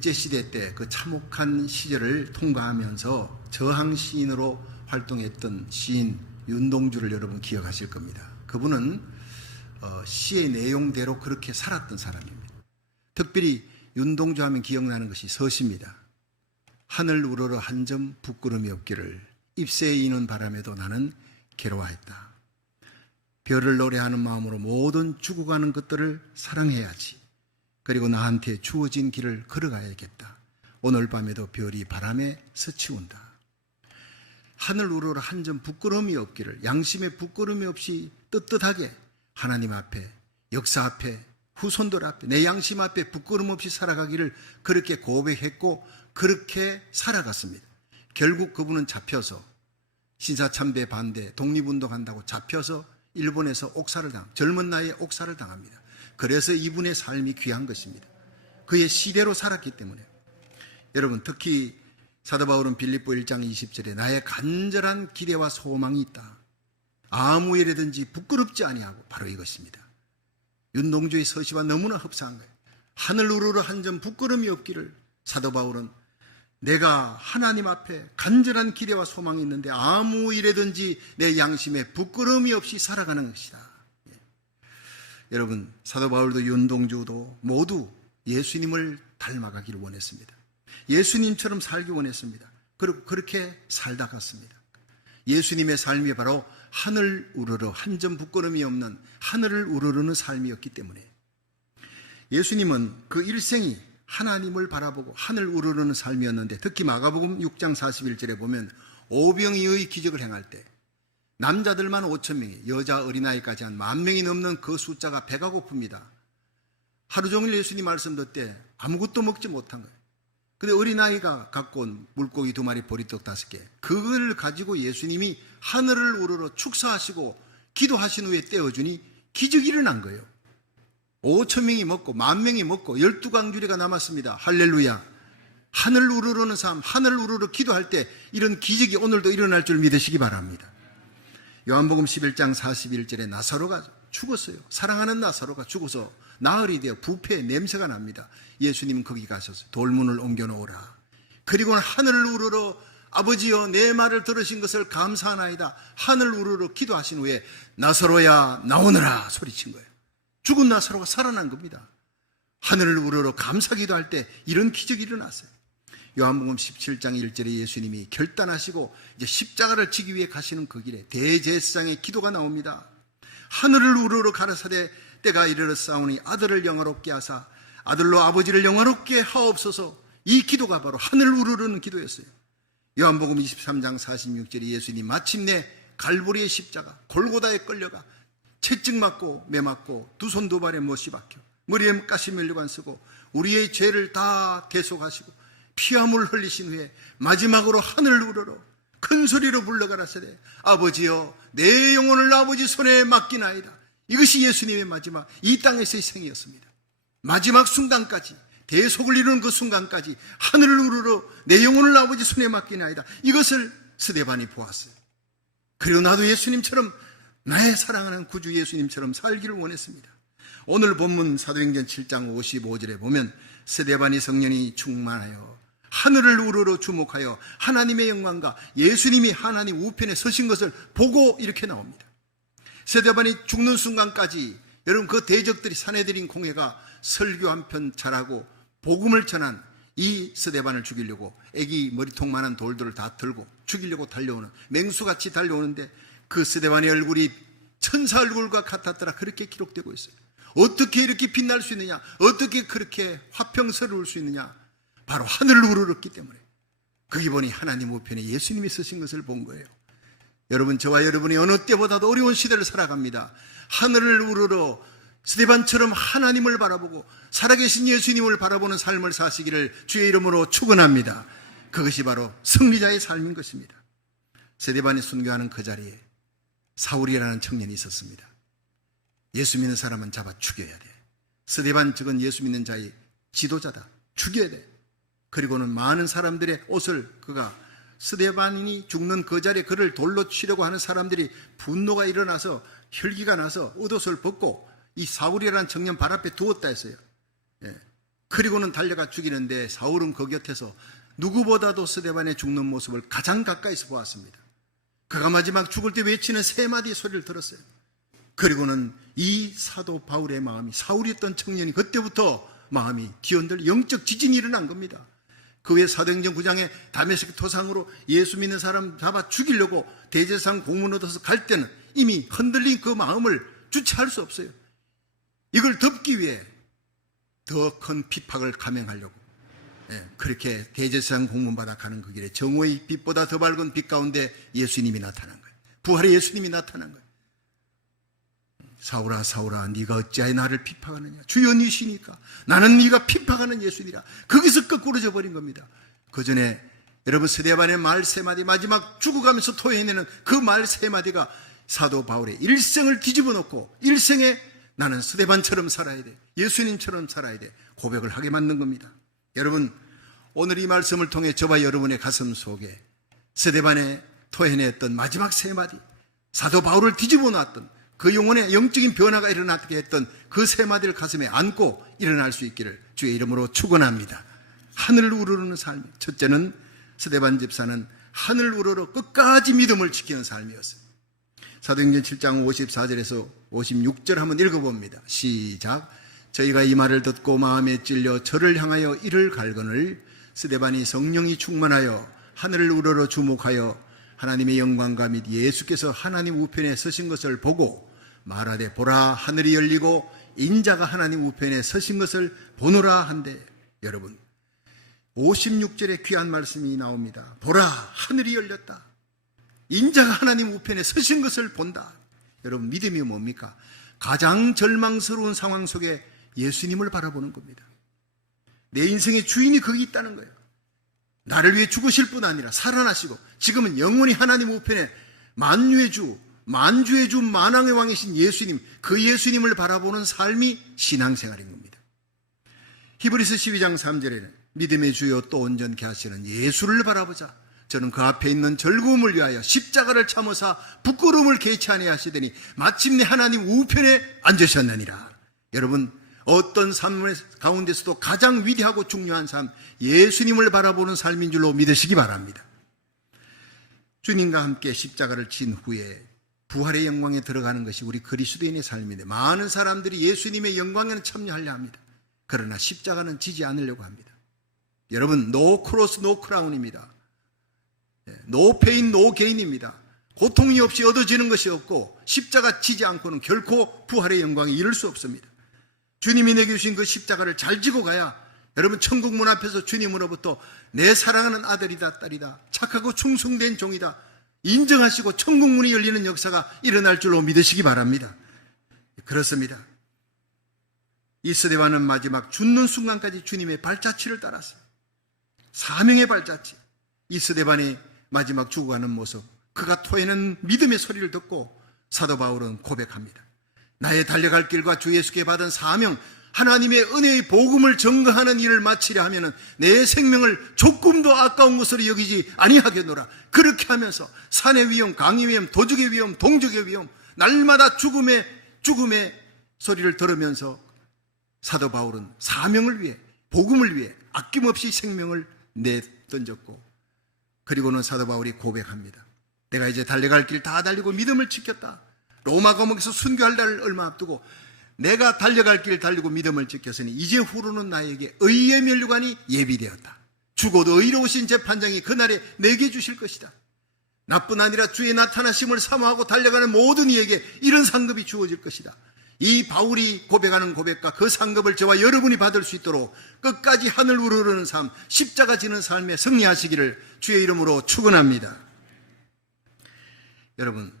일제시대 때 그 참혹한 시절을 통과하면서 저항 시인으로 활동했던 시인 윤동주를 여러분 기억하실 겁니다. 그분은 시의 내용대로 그렇게 살았던 사람입니다. 특별히 윤동주 하면 기억나는 것이 서시입니다. 하늘 우러러 한 점 부끄럼이 없기를 잎새에 이는 바람에도 나는 괴로워했다. 별을 노래하는 마음으로 모든 죽어가는 것들을 사랑해야지. 그리고 나한테 주어진 길을 걸어가야겠다. 오늘 밤에도 별이 바람에 스치운다. 하늘 우러러 한 점 부끄러움이 없기를, 양심에 부끄러움이 없이 떳떳하게 하나님 앞에, 역사 앞에, 후손들 앞에, 내 양심 앞에 부끄러움 없이 살아가기를 그렇게 고백했고 그렇게 살아갔습니다. 결국 그분은 잡혀서 신사참배 반대, 독립운동한다고 잡혀서 일본에서 젊은 나이에 옥사를 당합니다. 그래서 이분의 삶이 귀한 것입니다. 그의 시대로 살았기 때문에. 여러분, 특히 사도 바울은 빌립보 1장 20절에 나의 간절한 기대와 소망이 있다. 아무 일이든지 부끄럽지 아니하고, 바로 이것입니다. 윤동주의 서시와 너무나 흡사한 거예요. 하늘 우러러 한 점 부끄러움이 없기를, 사도 바울은 내가 하나님 앞에 간절한 기대와 소망이 있는데 아무 일에든지 내 양심에 부끄러움이 없이 살아가는 것이다. 여러분, 사도 바울도 윤동주도 모두 예수님을 닮아가기를 원했습니다. 예수님처럼 살기 원했습니다. 그리고 그렇게 살다 갔습니다. 예수님의 삶이 바로 하늘 우러러 한 점 부끄러움이 없는 하늘을 우러르는 삶이었기 때문에 예수님은 그 일생이 하나님을 바라보고 하늘 우러르는 삶이었는데, 특히 마가복음 6장 41절에 보면 오병이의 기적을 행할 때 남자들만 5,000명이, 여자 어린아이까지 한 10,000명이 넘는 그 숫자가 배가 고픕니다. 하루 종일 예수님 말씀 듣때 아무것도 먹지 못한 거예요. 근데 어린아이가 갖고 온 물고기 2마리, 보리떡 5개, 그걸 가지고 예수님이 하늘을 우러러 축사하시고 기도하신 후에 떼어주니 기적이 일어난 거예요. 5,000명이 먹고 10,000명이 먹고 12강주리가 남았습니다. 할렐루야. 하늘 우러르는 삶, 하늘 우러러 기도할 때 이런 기적이 오늘도 일어날 줄 믿으시기 바랍니다. 요한복음 11장 41절에 나사로가 죽었어요. 사랑하는 나사로가 죽어서 나흘이 되어 부패 냄새가 납니다. 예수님은 거기 가셔서 돌문을 옮겨놓으라. 그리고는 하늘을 우러러 아버지여 내 말을 들으신 것을 감사하나이다. 하늘 우러러 기도하신 후에 나사로야 나오너라 소리친 거예요. 죽은 나사로가 살아난 겁니다. 하늘을 우러러 감사기도할 때 이런 기적이 일어났어요. 요한복음 17장 1절에 예수님이 결단하시고 이제 십자가를 지기 위해 가시는 그 길에 대제사장의 기도가 나옵니다. 하늘을 우러러 가라사대 때가 이르렀사오니 아들을 영화롭게 하사 아들로 아버지를 영화롭게 하옵소서. 이 기도가 바로 하늘 우러르는 기도였어요. 요한복음 23장 46절에 예수님 마침내 갈보리의 십자가 골고다에 끌려가 채찍 맞고 매 맞고 두 손 두 발에 못이 박혀 머리에 가시면류관 쓰고 우리의 죄를 다 대속하시고 피함을 흘리신 후에 마지막으로 하늘을 우러러 큰 소리로 불러가라사대 아버지여 내 영혼을 아버지 손에 맡기나이다. 이것이 예수님의 마지막 이 땅에서의 생이었습니다. 마지막 순간까지, 대속을 이루는 그 순간까지 하늘을 우러러 내 영혼을 아버지 손에 맡기나이다. 이것을 스데반이 보았어요. 그리고 나도 예수님처럼, 나의 사랑하는 구주 예수님처럼 살기를 원했습니다. 오늘 본문 사도행전 7장 55절에 보면 스데반이 성령이 충만하여 하늘을 우러러 주목하여 하나님의 영광과 예수님이 하나님 우편에 서신 것을 보고 이렇게 나옵니다. 스데반이 죽는 순간까지 여러분 그 대적들이 사내들인 공회가 설교 한 편 잘하고 복음을 전한 이 스데반을 죽이려고 애기 머리통만한 돌들을 다 들고 죽이려고 달려오는, 맹수같이 달려오는데 그 스데반의 얼굴이 천사 얼굴과 같았더라. 그렇게 기록되고 있어요. 어떻게 이렇게 빛날 수 있느냐, 어떻게 그렇게 화평스러울 수 있느냐, 바로 하늘을 우러렀기 때문에. 거기 보니 하나님 우편에 예수님이 쓰신 것을 본 거예요. 여러분, 저와 여러분이 어느 때보다도 어려운 시대를 살아갑니다. 하늘을 우러러 스데반처럼 하나님을 바라보고 살아계신 예수님을 바라보는 삶을 사시기를 주의 이름으로 축원합니다. 그것이 바로 승리자의 삶인 것입니다. 스데반이 순교하는 그 자리에 사울이라는 청년이 있었습니다. 예수 믿는 사람은 잡아 죽여야 돼. 스데반 즉은 예수 믿는 자의 지도자다. 죽여야 돼. 그리고는 많은 사람들의 옷을 그가, 스데반이 죽는 그 자리에 그를 돌로 치려고 하는 사람들이 분노가 일어나서 혈기가 나서 옷을 벗고 이 사울이라는 청년 발 앞에 두었다 했어요. 예. 그리고는 달려가 죽이는데 사울은 그 곁에서 누구보다도 스데반의 죽는 모습을 가장 가까이서 보았습니다. 그가 마지막 죽을 때 외치는 세 마디의 소리를 들었어요. 그리고는 이 사도 바울의 마음이, 사울이었던 청년이 그때부터 마음이 뒤흔들 영적 지진이 일어난 겁니다. 그 후에 사도행전 9장에 다메섹 토상으로 예수 믿는 사람 잡아 죽이려고 대제사장 공문 얻어서 갈 때는 이미 흔들린 그 마음을 주체할 수 없어요. 이걸 덮기 위해 더 큰 핍박을 감행하려고 그렇게 대제사장 공문 받아 가는 그 길에 정오의 빛보다 더 밝은 빛 가운데 예수님이 나타난 거예요. 부활의 예수님이 나타난 거예요. 사울아 사울아 네가 어찌하여 나를 핍박하느냐. 주여 니시니까 나는 네가 핍박하는 예수니라. 거기서 거꾸로져 버린 겁니다. 그 전에 여러분 스데반의 말 세 마디, 마지막 죽어가면서 토해내는 그 말 세 마디가 사도 바울의 일생을 뒤집어 놓고 일생에 나는 스데반처럼 살아야 돼, 예수님처럼 살아야 돼 고백을 하게 만든 겁니다. 여러분 오늘 이 말씀을 통해 저와 여러분의 가슴 속에 스데반의 토해냈던 마지막 세 마디, 사도 바울을 뒤집어 놨던 그 영혼의 영적인 변화가 일어나게 했던 그 세 마디를 가슴에 안고 일어날 수 있기를 주의 이름으로 축원합니다. 하늘을 우러르는 삶. 첫째는 스데반 집사는 하늘을 우러러 끝까지 믿음을 지키는 삶이었어요. 사도행전 7장 54절에서 56절 한번 읽어봅니다. 시작. 저희가 이 말을 듣고 마음에 찔려 저를 향하여 이를 갈거늘 스데반이 성령이 충만하여 하늘을 우러러 주목하여 하나님의 영광과 및 예수께서 하나님 우편에 서신 것을 보고 말하되 보라 하늘이 열리고 인자가 하나님 우편에 서신 것을 보노라 한데, 여러분 56절에 귀한 말씀이 나옵니다. 보라 하늘이 열렸다, 인자가 하나님 우편에 서신 것을 본다. 여러분 믿음이 뭡니까? 가장 절망스러운 상황 속에 예수님을 바라보는 겁니다. 내 인생의 주인이 거기 있다는 거예요. 나를 위해 죽으실 뿐 아니라 살아나시고 지금은 영원히 하나님 우편에 만유의 주, 만주의 주, 만왕의 왕이신 예수님, 그 예수님을 바라보는 삶이 신앙생활인 겁니다. 히브리서 12장 3절에는 믿음의 주요 또 온전케 하시는 예수를 바라보자. 저는 그 앞에 있는 즐거움을 위하여 십자가를 참으사 부끄러움을 개치 아니하시더니 마침내 하나님 우편에 앉으셨느니라. 여러분 어떤 삶 가운데서도 가장 위대하고 중요한 삶, 예수님을 바라보는 삶인 줄로 믿으시기 바랍니다. 주님과 함께 십자가를 진 후에 부활의 영광에 들어가는 것이 우리 그리스도인의 삶인데, 많은 사람들이 예수님의 영광에는 참여하려 합니다. 그러나 십자가는 지지 않으려고 합니다. 여러분 no cross no crown입니다. no pain no gain입니다. 고통이 없이 얻어지는 것이 없고 십자가 지지 않고는 결코 부활의 영광에 이를 수 없습니다. 주님이 내게 주신 그 십자가를 잘 지고 가야 여러분 천국 문 앞에서 주님으로부터 내 사랑하는 아들이다 딸이다, 착하고 충성된 종이다 인정하시고 천국 문이 열리는 역사가 일어날 줄로 믿으시기 바랍니다. 그렇습니다. 이 스데반은 마지막 죽는 순간까지 주님의 발자취를 따랐어요. 사명의 발자취. 이 스데반이 마지막 죽어가는 모습, 그가 토해는 믿음의 소리를 듣고 사도 바울은 고백합니다. 나의 달려갈 길과 주 예수께 받은 사명, 하나님의 은혜의 복음을 증거하는 일을 마치려 하면 내 생명을 조금도 아까운 것으로 여기지 아니하겠노라. 그렇게 하면서 산의 위험, 강의 위험, 도적의 위험, 동적의 위험, 날마다 죽음의 소리를 들으면서 사도 바울은 사명을 위해, 복음을 위해 아낌없이 생명을 내던졌고, 그리고는 사도 바울이 고백합니다. 내가 이제 달려갈 길 다 달리고 믿음을 지켰다. 로마 감옥에서 순교할 날을 얼마 앞두고 내가 달려갈 길 달리고 믿음을 지켰으니 이제 후로는 나에게 의의 면류관이 예비되었다. 죽어도 의로우신 재판장이 그날에 내게 주실 것이다. 나뿐 아니라 주의 나타나심을 사모하고 달려가는 모든 이에게 이런 상급이 주어질 것이다. 이 바울이 고백하는 고백과 그 상급을 저와 여러분이 받을 수 있도록 끝까지 하늘 우러르는 삶, 십자가 지는 삶에 승리하시기를 주의 이름으로 축원합니다. 여러분,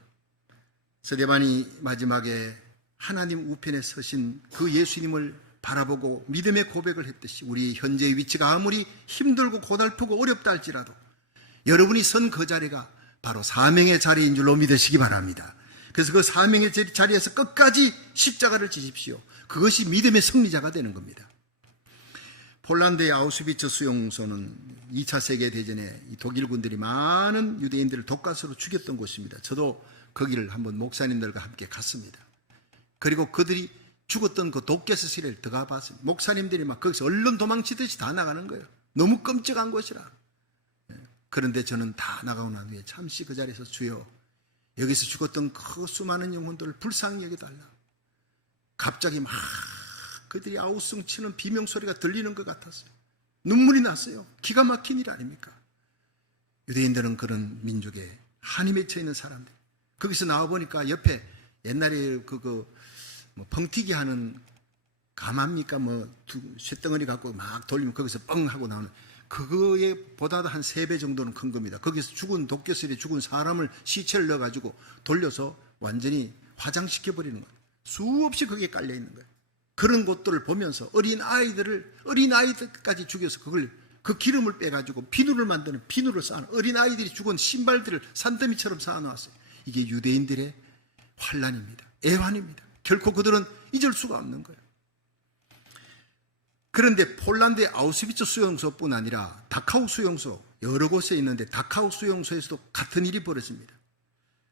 스데반이 마지막에 하나님 우편에 서신 그 예수님을 바라보고 믿음의 고백을 했듯이 우리 현재의 위치가 아무리 힘들고 고달프고 어렵다 할지라도 여러분이 선 그 자리가 바로 사명의 자리인 줄로 믿으시기 바랍니다. 그래서 그 사명의 자리에서 끝까지 십자가를 지십시오. 그것이 믿음의 승리자가 되는 겁니다. 폴란드의 아우슈비츠 수용소는 2차 세계대전에 독일군들이 많은 유대인들을 독가스로 죽였던 곳입니다. 저도 거기를 한번 목사님들과 함께 갔습니다. 그리고 그들이 죽었던 그 도깨스실에 들어가 봤어요. 목사님들이 막 거기서 얼른 도망치듯이 다 나가는 거예요. 너무 끔찍한 곳이라. 그런데 저는 다 나가고 난 후에 잠시 그 자리에서 주여, 여기서 죽었던 그 수많은 영혼들을 불쌍히 여겨달라. 갑자기 막 그들이 아우성 치는 비명소리가 들리는 것 같았어요. 눈물이 났어요. 기가 막힌 일 아닙니까? 유대인들은 그런 민족에 한이 맺혀 있는 사람들. 거기서 나와보니까 옆에 옛날에 뭐 펑튀기 하는 가마입니까? 쇳덩어리 갖고 막 돌리면 거기서 뻥 하고 나오는, 그거에 보다도 한 3배 정도는 큰 겁니다. 거기서 죽은 도깨슬에 죽은 사람을 시체를 넣어가지고 돌려서 완전히 화장시켜버리는 거예요. 수없이 거기에 깔려 있는 거예요. 그런 것들을 보면서 어린 아이들까지 죽여서 그 기름을 빼가지고 비누를 만드는, 비누를 쌓아, 어린 아이들이 죽은 신발들을 산더미처럼 쌓아놓았어요. 이게 유대인들의 환난입니다. 애환입니다. 결코 그들은 잊을 수가 없는 거예요. 그런데 폴란드의 아우슈비츠 수용소뿐 아니라 다카우 수용소, 여러 곳에 있는데 다카우 수용소에서도 같은 일이 벌어집니다.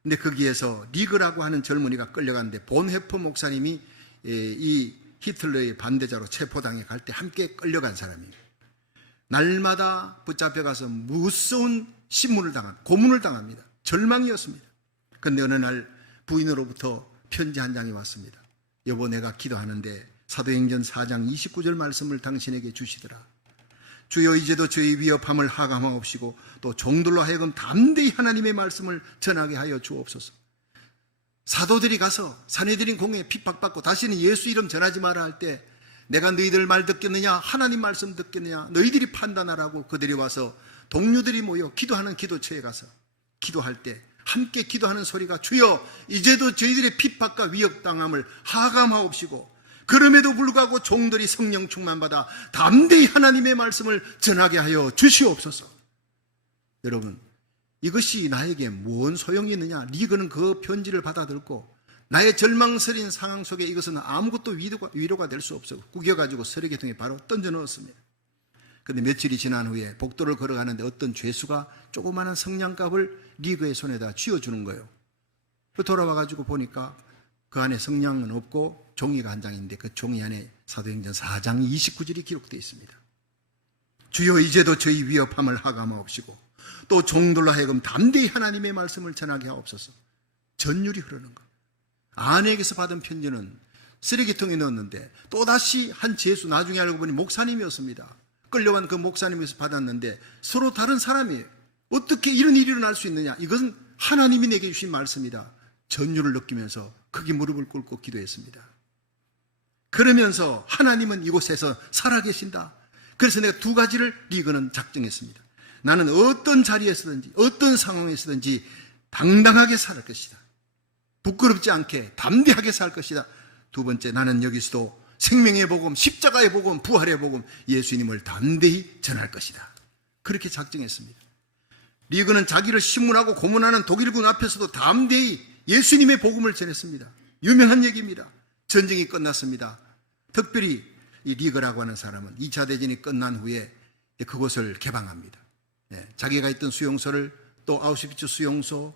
근데 거기에서 리그라고 하는 젊은이가 끌려갔는데 본헤퍼 목사님이 이 히틀러의 반대자로 체포당해 갈 때 함께 끌려간 사람이에요. 날마다 붙잡혀가서 무서운 고문을 당합니다. 절망이었습니다. 그런데 어느 날 부인으로부터 편지 한 장이 왔습니다. 여보, 내가 기도하는데 사도행전 4장 29절 말씀을 당신에게 주시더라. 주여, 이제도 저희 위협함을 하감하옵시고 또 종들로 하여금 담대히 하나님의 말씀을 전하게 하여 주옵소서. 사도들이 가서 사내들인 공에 핍박받고 다시는 예수 이름 전하지 마라 할 때 내가 너희들 말 듣겠느냐, 하나님 말씀 듣겠느냐, 너희들이 판단하라고 그들이 와서 동료들이 모여 기도하는 기도처에 가서 기도할 때 함께 기도하는 소리가, 주여, 이제도 저희들의 핍박과 위협당함을 하감하옵시고 그럼에도 불구하고 종들이 성령 충만받아 담대히 하나님의 말씀을 전하게 하여 주시옵소서. 여러분, 이것이 나에게 무슨 소용이 있느냐? 리그는 그 편지를 받아들고 나의 절망스러운 상황 속에 이것은 아무것도 위로가 될 수 없어 구겨가지고 쓰레기통에 바로 던져 넣었습니다. 그런데 며칠이 지난 후에 복도를 걸어가는데 어떤 죄수가 조그마한 성냥갑을 리그의 손에다 쥐어주는 거예요. 돌아와가지고 보니까 그 안에 성냥은 없고 종이가 한 장인데 그 종이 안에 사도행전 4장 29절이 기록되어 있습니다. 주여, 이제도 저희 위협함을 하감하옵시고 또 종들로 하여금 담대히 하나님의 말씀을 전하게 하옵소서. 전율이 흐르는 것. 아내에게서 받은 편지는 쓰레기통에 넣었는데 또다시 한 죄수, 나중에 알고 보니 목사님이었습니다. 끌려간 그 목사님에서 받았는데 서로 다른 사람이에요. 어떻게 이런 일이 일어날 수 있느냐? 이것은 하나님이 내게 주신 말씀이다. 전율을 느끼면서 크게 무릎을 꿇고 기도했습니다. 그러면서 하나님은 이곳에서 살아계신다. 그래서 내가 2가지를 리그는 작정했습니다. 나는 어떤 자리에서든지 어떤 상황에서든지 당당하게 살 것이다. 부끄럽지 않게 담대하게 살 것이다. 2번째, 나는 여기서도 생명의 복음, 십자가의 복음, 부활의 복음, 예수님을 담대히 전할 것이다. 그렇게 작정했습니다. 리그는 자기를 신문하고 고문하는 독일군 앞에서도 담대히 예수님의 복음을 전했습니다. 유명한 얘기입니다. 전쟁이 끝났습니다. 특별히 이 리그라고 하는 사람은 2차 대전이 끝난 후에 그곳을 개방합니다. 자기가 있던 수용소를 또 아우슈비츠 수용소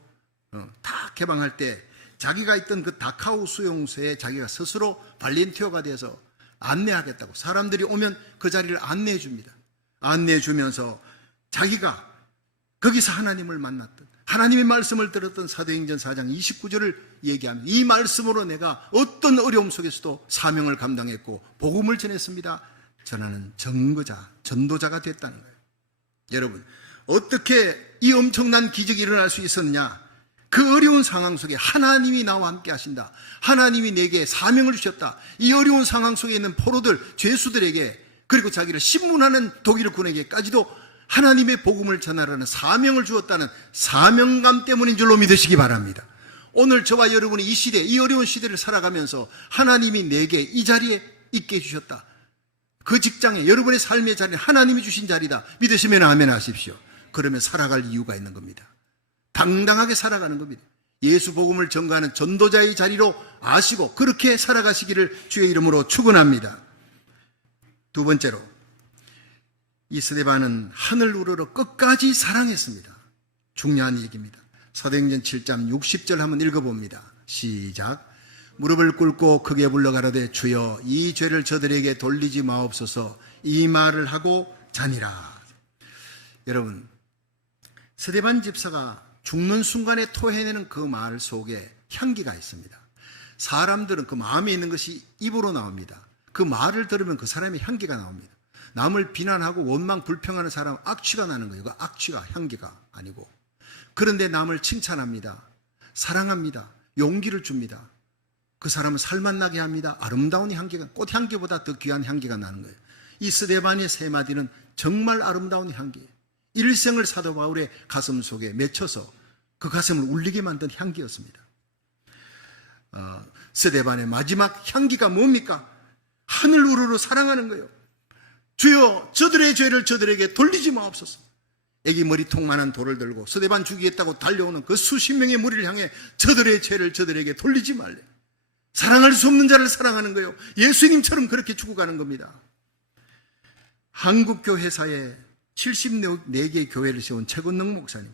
다 개방할 때 자기가 있던 그 다카우 수용소에 자기가 스스로 발렌티어가 돼서 안내하겠다고, 사람들이 오면 그 자리를 안내해 줍니다. 안내해 주면서 자기가 거기서 하나님을 만났던, 하나님의 말씀을 들었던 사도행전 4장 29절을 얘기하면 이 말씀으로 내가 어떤 어려움 속에서도 사명을 감당했고 복음을 전했습니다. 전하는 증거자, 전도자가 됐다는 거예요. 여러분, 어떻게 이 엄청난 기적이 일어날 수 있었느냐? 그 어려운 상황 속에 하나님이 나와 함께 하신다. 하나님이 내게 사명을 주셨다. 이 어려운 상황 속에 있는 포로들, 죄수들에게, 그리고 자기를 신문하는 독일군에게까지도 하나님의 복음을 전하라는 사명을 주었다는 사명감 때문인 줄로 믿으시기 바랍니다. 오늘 저와 여러분이 이 시대, 이 어려운 시대를 살아가면서 하나님이 내게 이 자리에 있게 해주셨다. 그 직장에, 여러분의 삶의 자리는 하나님이 주신 자리다. 믿으시면 아멘 하십시오. 그러면 살아갈 이유가 있는 겁니다. 당당하게 살아가는 겁니다. 예수 복음을 전가하는 전도자의 자리로 아시고 그렇게 살아가시기를 주의 이름으로 축원합니다. 2번째로, 이 스데반은 하늘 우러러 끝까지 사랑했습니다. 중요한 얘기입니다. 사도행전 7장 60절 한번 읽어봅니다. 시작. 무릎을 꿇고 크게 불러 가로되 주여 이 죄를 저들에게 돌리지 마옵소서 이 말을 하고 자니라. 여러분, 스데반 집사가 죽는 순간에 토해내는 그 말 속에 향기가 있습니다. 사람들은 그 마음에 있는 것이 입으로 나옵니다. 그 말을 들으면 그 사람의 향기가 나옵니다. 남을 비난하고 원망 불평하는 사람은 악취가 나는 거예요. 그 악취가 향기가 아니고. 그런데 남을 칭찬합니다. 사랑합니다. 용기를 줍니다. 그 사람은 살맛나게 합니다. 아름다운 향기가, 꽃향기보다 더 귀한 향기가 나는 거예요. 이 스데반의 세 마디는 정말 아름다운 향기, 일생을 사도 바울의 가슴 속에 맺혀서 그 가슴을 울리게 만든 향기였습니다. 스데반의 마지막 향기가 뭡니까? 하늘 우러러 사랑하는 거예요. 주여 저들의 죄를 저들에게 돌리지 마옵소서. 애기 머리통만한 돌을 들고 스데반 죽이겠다고 달려오는 그 수십 명의 무리를 향해 저들의 죄를 저들에게 돌리지 말래. 사랑할 수 없는 자를 사랑하는 거예요. 예수님처럼 그렇게 죽어가는 겁니다. 한국교회사에 74개의 교회를 세운 최건능 목사님,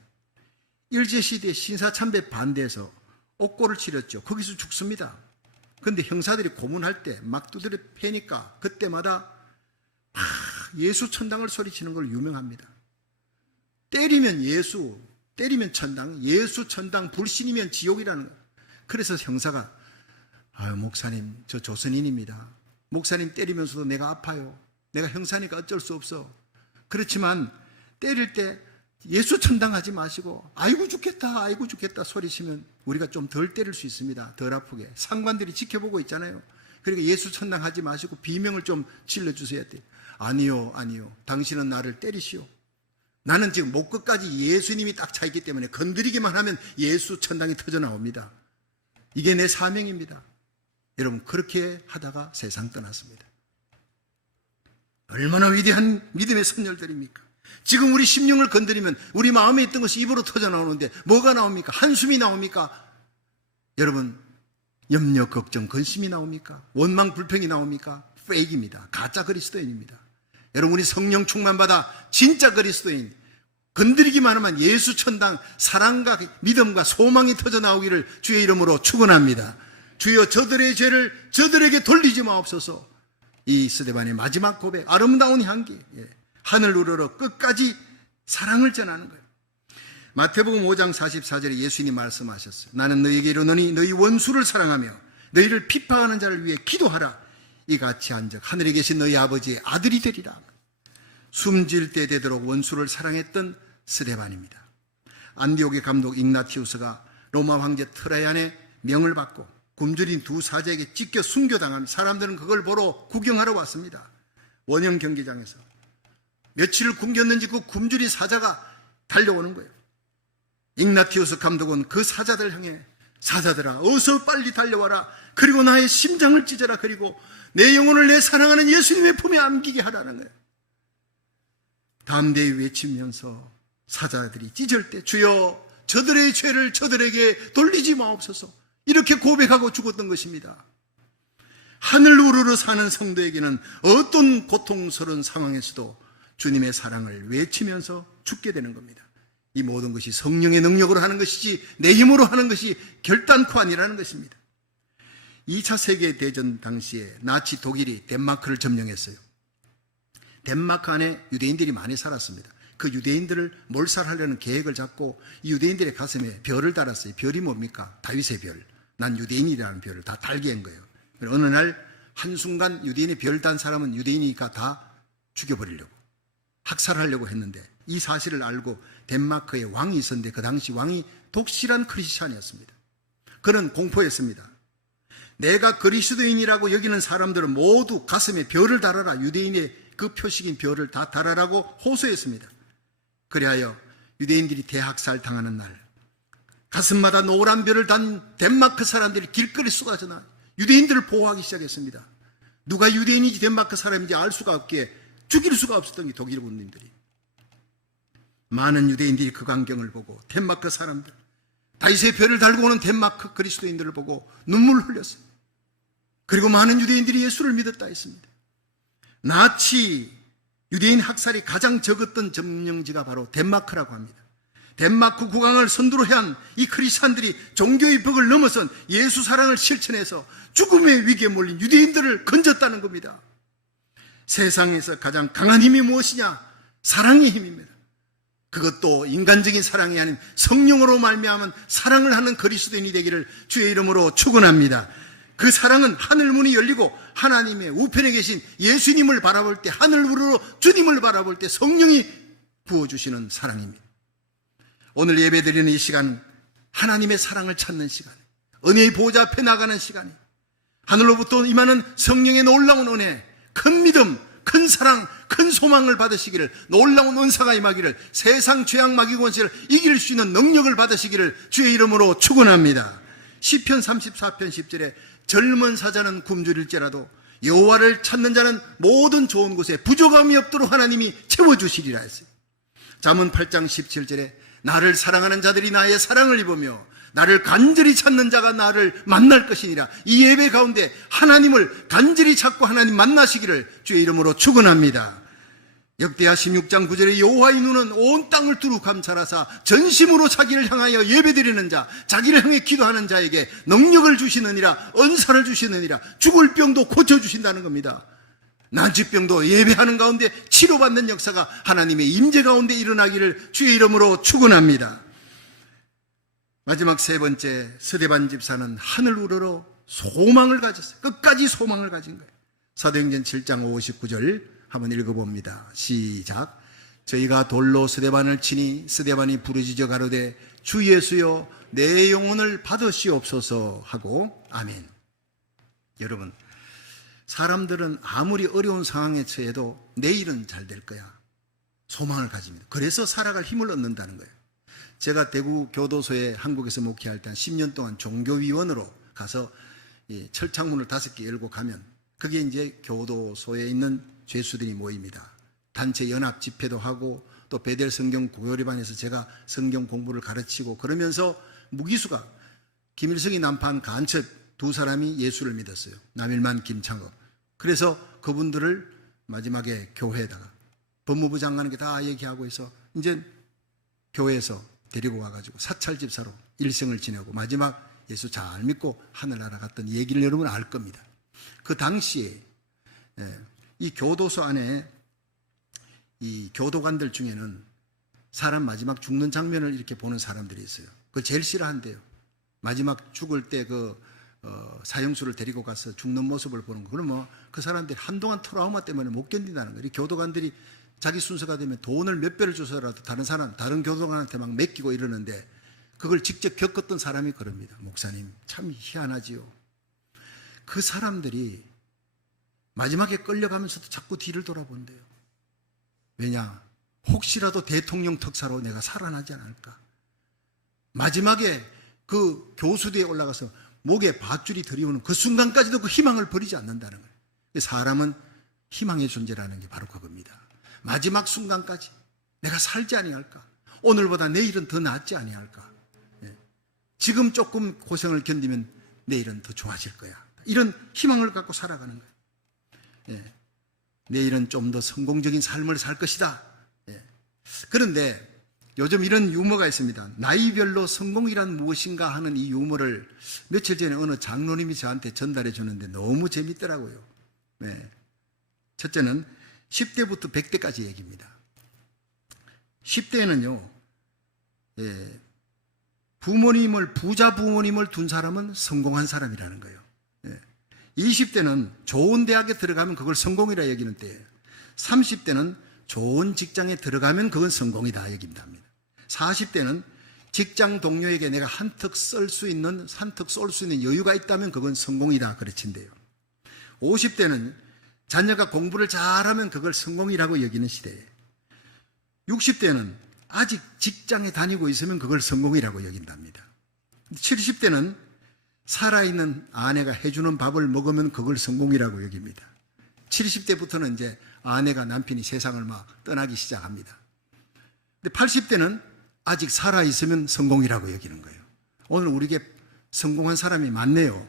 일제시대 신사참배 반대해서 옥고를 치렀죠. 거기서 죽습니다. 그런데 형사들이 고문할 때 막 두드려 패니까 그때마다 예수 천당을 소리치는 걸 유명합니다. 때리면 예수, 때리면 천당, 예수 천당, 불신이면 지옥이라는 거예요. 그래서 형사가 목사님 저 조선인입니다. 목사님 때리면서도 내가 아파요. 내가 형사니까 어쩔 수 없어. 그렇지만 때릴 때 예수 천당하지 마시고 아이고 죽겠다 소리치면 우리가 좀 덜 때릴 수 있습니다. 덜 아프게. 상관들이 지켜보고 있잖아요. 그러니까 예수 천당하지 마시고 비명을 좀 질러주셔야 돼요. 아니요. 당신은 나를 때리시오. 나는 지금 목 끝까지 예수님이 딱 차 있기 때문에 건드리기만 하면 예수 천당이 터져 나옵니다. 이게 내 사명입니다. 여러분, 그렇게 하다가 세상 떠났습니다. 얼마나 위대한 믿음의 선열들입니까? 지금 우리 심령을 건드리면 우리 마음에 있던 것이 입으로 터져 나오는데 뭐가 나옵니까? 한숨이 나옵니까? 여러분, 염려, 걱정, 근심이 나옵니까? 원망, 불평이 나옵니까? 페이크입니다. 가짜 그리스도인입니다. 여러분, 우리 성령 충만받아 진짜 그리스도인, 건드리기만 하면 예수 천당, 사랑과 믿음과 소망이 터져 나오기를 주의 이름으로 축원합니다. 주여 저들의 죄를 저들에게 돌리지 마옵소서. 이 스데반의 마지막 고백, 아름다운 향기, 하늘 우러러 끝까지 사랑을 전하는 거예요. 마태복음 5장 44절에 예수님이 말씀하셨어요. 나는 너희에게 이르노니 너희 원수를 사랑하며 너희를 비판하는 자를 위해 기도하라. 이같이 한즉 하늘에 계신 너희 아버지의 아들이 되리라. 숨질 때 되도록 원수를 사랑했던 스데반입니다. 안디옥의 감독 ig나티우스가 로마 황제 트라이안의 명을 받고 굶주린 두 사자에게 찢겨 순교당한 사람들은 그걸 보러 구경하러 왔습니다. 원형 경기장에서 며칠을 굶겼는지 그 굶주린 사자가 달려오는 거예요. ig나티우스 감독은 그 사자들 향해 사자들아 어서 빨리 달려와라. 그리고 나의 심장을 찢어라. 그리고 내 영혼을 내 사랑하는 예수님의 품에 안기게 하라는 거예요. 담대히 외치면서 사자들이 찢을 때 주여 저들의 죄를 저들에게 돌리지 마옵소서. 이렇게 고백하고 죽었던 것입니다. 하늘 우러러 사는 성도에게는 어떤 고통스러운 상황에서도 주님의 사랑을 외치면서 죽게 되는 겁니다. 이 모든 것이 성령의 능력으로 하는 것이지 내 힘으로 하는 것이 결단코 아니라는 것입니다. 2차 세계대전 당시에 나치 독일이 덴마크를 점령했어요. 덴마크 안에 유대인들이 많이 살았습니다. 그 유대인들을 몰살하려는 계획을 잡고 이 유대인들의 가슴에 별을 달았어요. 별이 뭡니까? 다윗의 별. 난 유대인이라는 별을 다 달게 한 거예요. 어느 날 한순간 유대인의 별 단 사람은 유대인이니까 다 죽여버리려고, 학살하려고 했는데 이 사실을 알고 덴마크에 왕이 있었는데 그 당시 왕이 독실한 크리스찬이었습니다. 그는 공포했습니다. 내가 그리스도인이라고 여기는 사람들은 모두 가슴에 별을 달아라. 유대인의 그 표식인 별을 다 달아라고 호소했습니다. 그리하여 유대인들이 대학살 당하는 날 가슴마다 노란 별을 단 덴마크 사람들이 길거리 쏟아져 나와 유대인들을 보호하기 시작했습니다. 누가 유대인인지 덴마크 사람인지 알 수가 없기에 죽일 수가 없었던 게 독일 군인들이. 많은 유대인들이 그 광경을 보고 덴마크 사람들, 다윗의 별을 달고 오는 덴마크 그리스도인들을 보고 눈물을 흘렸어요. 그리고 많은 유대인들이 예수를 믿었다 했습니다. 나치 유대인 학살이 가장 적었던 점령지가 바로 덴마크라고 합니다. 덴마크 국왕을 선두로 한 이 크리스찬들이 종교의 벽을 넘어선 예수 사랑을 실천해서 죽음의 위기에 몰린 유대인들을 건졌다는 겁니다. 세상에서 가장 강한 힘이 무엇이냐? 사랑의 힘입니다. 그것도 인간적인 사랑이 아닌 성령으로 말미암은 사랑을 하는 그리스도인이 되기를 주의 이름으로 축원합니다. 그 사랑은 하늘 문이 열리고 하나님의 우편에 계신 예수님을 바라볼 때, 하늘으로 주님을 바라볼 때 성령이 부어주시는 사랑입니다. 오늘 예배드리는 이 시간, 하나님의 사랑을 찾는 시간, 은혜의 보호자 앞에 나가는 시간이, 하늘로부터 임하는 성령의 놀라운 은혜, 큰 믿음, 큰 사랑, 큰 소망을 받으시기를, 놀라운 은사가 임하기를, 세상 죄악 마귀 권세를 이길 수 있는 능력을 받으시기를 주의 이름으로 축원합니다. 시편 34편 10절에 젊은 사자는 굶주릴지라도 여호와를 찾는 자는 모든 좋은 곳에 부족함이 없도록 하나님이 채워주시리라 했어요. 잠언 8장 17절에 나를 사랑하는 자들이 나의 사랑을 입으며 나를 간절히 찾는 자가 나를 만날 것이니라. 이 예배 가운데 하나님을 간절히 찾고 하나님 만나시기를 주의 이름으로 축원합니다. 역대하 16장 9절에 여호와의 눈은 온 땅을 두루 감찰하사 전심으로 자기를 향하여 예배드리는 자, 자기를 향해 기도하는 자에게 능력을 주시느니라, 은사를 주시느니라, 죽을 병도 고쳐주신다는 겁니다. 난치병도 예배하는 가운데 치료받는 역사가 하나님의 임재 가운데 일어나기를 주의 이름으로 축원합니다. 마지막 세 번째, 스데반 집사는 하늘 우러러 소망을 가졌어요. 끝까지 소망을 가진 거예요. 사도행전 7장 59절 한번 읽어봅니다. 시작. 저희가 돌로 스데반을 치니 스데반이 부르짖어 가로되 주 예수여 내 영혼을 받으시옵소서 하고 아멘. 여러분, 사람들은 아무리 어려운 상황에 처해도 내일은 잘 될 거야, 소망을 가집니다. 그래서 살아갈 힘을 얻는다는 거예요. 제가 대구 교도소에 한국에서 목회할 때 한 10년 동안 종교위원으로 가서 철창문을 5개 열고 가면 그게 이제 교도소에 있는 죄수들이 모입니다. 단체 연합 집회도 하고 또 베델 성경 고요리반에서 제가 성경 공부를 가르치고 그러면서 무기수가 김일성이 난파한 간첩 2사람이 예수를 믿었어요. 남일만, 김창업. 그래서 그분들을 마지막에 교회에다가 법무부 장관에게 다 얘기하고 해서 이제 교회에서 데리고 와가지고 사찰 집사로 일생을 지내고 마지막 예수 잘 믿고 하늘나라 갔던 얘기를 여러분 알 겁니다. 그 당시에 이 교도소 안에 이 교도관들 중에는 사람 마지막 죽는 장면을 이렇게 보는 사람들이 있어요. 그걸 제일 싫어한대요. 마지막 죽을 때 사형수를 데리고 가서 죽는 모습을 보는 거. 그러면 그 사람들이 한동안 트라우마 때문에 못 견딘다는 거예요. 이 교도관들이 자기 순서가 되면 돈을 몇 배를 줘서라도 다른 교도관한테 막 맡기고 이러는데 그걸 직접 겪었던 사람이 그럽니다. 목사님, 참 희한하지요. 그 사람들이 마지막에 끌려가면서도 자꾸 뒤를 돌아본대요. 왜냐? 혹시라도 대통령 특사로 내가 살아나지 않을까? 마지막에 그 교수대에 올라가서 목에 밧줄이 들이오는 그 순간까지도 그 희망을 버리지 않는다는 거예요. 사람은 희망의 존재라는 게 바로 그겁니다. 마지막 순간까지 내가 살지 아니할까? 오늘보다 내일은 더 낫지 아니할까? 지금 조금 고생을 견디면 내일은 더 좋아질 거야. 이런 희망을 갖고 살아가는 거예요. 내일은 좀 더 성공적인 삶을 살 것이다. 그런데 요즘 이런 유머가 있습니다. 나이별로 성공이란 무엇인가 하는 이 유머를 며칠 전에 어느 장로님이 저한테 전달해 주는데 너무 재밌더라고요. 첫째는 10대부터 100대까지 얘기입니다. 10대에는요, 부자 부모님을 둔 사람은 성공한 사람이라는 거예요. 20대는 좋은 대학에 들어가면 그걸 성공이라 여기는 때예요. 30대는 좋은 직장에 들어가면 그건 성공이다 여깁니다. 40대는 직장 동료에게 내가 한턱 쏠 수 있는 여유가 있다면 그건 성공이다 그르친대요. 50대는 자녀가 공부를 잘하면 그걸 성공이라고 여기는 시대예요. 60대는 아직 직장에 다니고 있으면 그걸 성공이라고 여긴답니다. 70대는 살아있는 아내가 해주는 밥을 먹으면 그걸 성공이라고 여깁니다. 70대부터는 이제 아내가 남편이 세상을 막 떠나기 시작합니다. 근데 80대는 아직 살아있으면 성공이라고 여기는 거예요. 오늘 우리에게 성공한 사람이 많네요.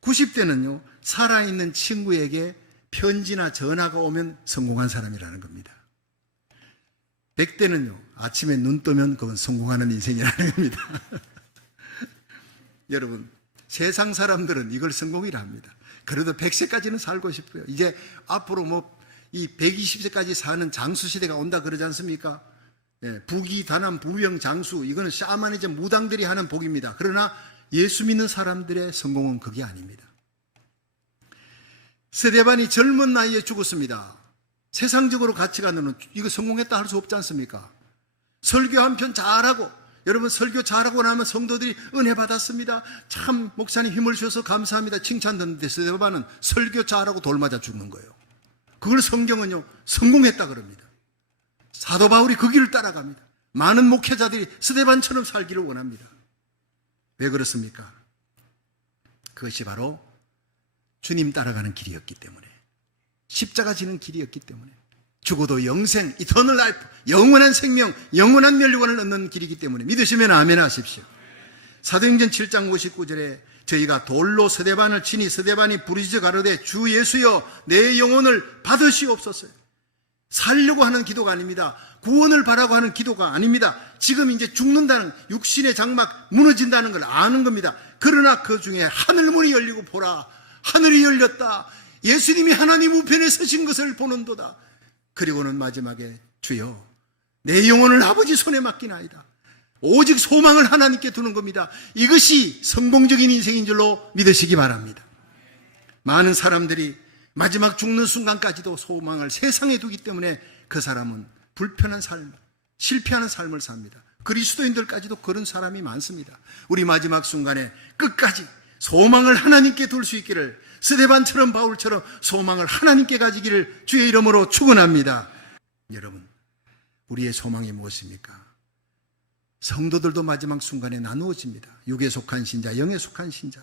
90대는요, 살아있는 친구에게 편지나 전화가 오면 성공한 사람이라는 겁니다. 100대는요, 아침에 눈 뜨면 그건 성공하는 인생이라는 겁니다. 여러분, 세상 사람들은 이걸 성공이라 합니다. 그래도 100세까지는 살고 싶어요. 이제 앞으로 이 120세까지 사는 장수시대가 온다 그러지 않습니까? 예, 부귀, 단함, 부병, 장수, 이거는 샤머니즘 무당들이 하는 복입니다. 그러나 예수 믿는 사람들의 성공은 그게 아닙니다. 스데반이 젊은 나이에 죽었습니다. 세상적으로 가치관으로는 이거 성공했다 할 수 없지 않습니까? 설교 한 편 잘하고, 여러분 설교 잘하고 나면 성도들이 은혜 받았습니다. 참 목사님 힘을 주셔서 감사합니다. 칭찬 듣는데 스데반은 설교 잘하고 돌 맞아 죽는 거예요. 그걸 성경은요, 성공했다 그럽니다. 사도 바울이 그 길을 따라갑니다. 많은 목회자들이 스데반처럼 살기를 원합니다. 왜 그렇습니까? 그것이 바로 주님 따라가는 길이었기 때문에, 십자가 지는 길이었기 때문에, 죽어도 영생, 이터널 라이프, 영원한 생명, 영원한 면류관을 얻는 길이기 때문에 믿으시면 아멘 하십시오. 사도행전 7장 59절에 저희가 돌로 스데반을 치니 스데반이 부르짖어 가로되 주 예수여 내 영혼을 받으시옵소서. 살려고 하는 기도가 아닙니다. 구원을 바라고 하는 기도가 아닙니다. 지금 이제 죽는다는, 육신의 장막 무너진다는 걸 아는 겁니다. 그러나 그 중에 하늘 문이 열리고 보라, 하늘이 열렸다. 예수님이 하나님 우편에 서신 것을 보는도다. 그리고는 마지막에 주여 내 영혼을 아버지 손에 맡기나이다. 오직 소망을 하나님께 두는 겁니다. 이것이 성공적인 인생인 줄로 믿으시기 바랍니다. 많은 사람들이 마지막 죽는 순간까지도 소망을 세상에 두기 때문에 그 사람은 불편한 삶, 실패하는 삶을 삽니다. 그리스도인들까지도 그런 사람이 많습니다. 우리 마지막 순간에 끝까지 소망을 하나님께 둘 수 있기를, 스데반처럼 바울처럼 소망을 하나님께 가지기를 주의 이름으로 축원합니다. 여러분, 우리의 소망이 무엇입니까? 성도들도 마지막 순간에 나누어집니다. 육에 속한 신자, 영에 속한 신자.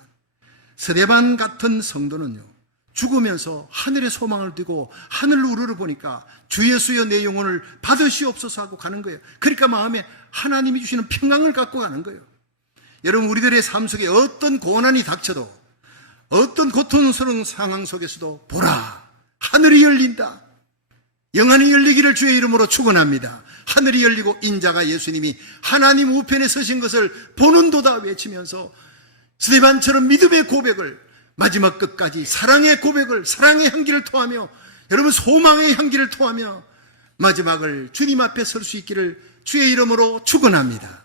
스데반 같은 성도는요, 죽으면서 하늘에 소망을 두고 하늘로 우러러보니까 주 예수여 내 영혼을 받으시옵소서 하고 가는 거예요. 그러니까 마음에 하나님이 주시는 평강을 갖고 가는 거예요. 여러분, 우리들의 삶 속에 어떤 고난이 닥쳐도, 어떤 고통스러운 상황 속에서도 보라, 하늘이 열린다. 영안이 열리기를 주의 이름으로 축원합니다. 하늘이 열리고 인자가 예수님이 하나님 우편에 서신 것을 보는도다 외치면서 스데반처럼 믿음의 고백을, 마지막 끝까지 사랑의 고백을, 사랑의 향기를 토하며, 여러분 소망의 향기를 토하며 마지막을 주님 앞에 설 수 있기를 주의 이름으로 축원합니다.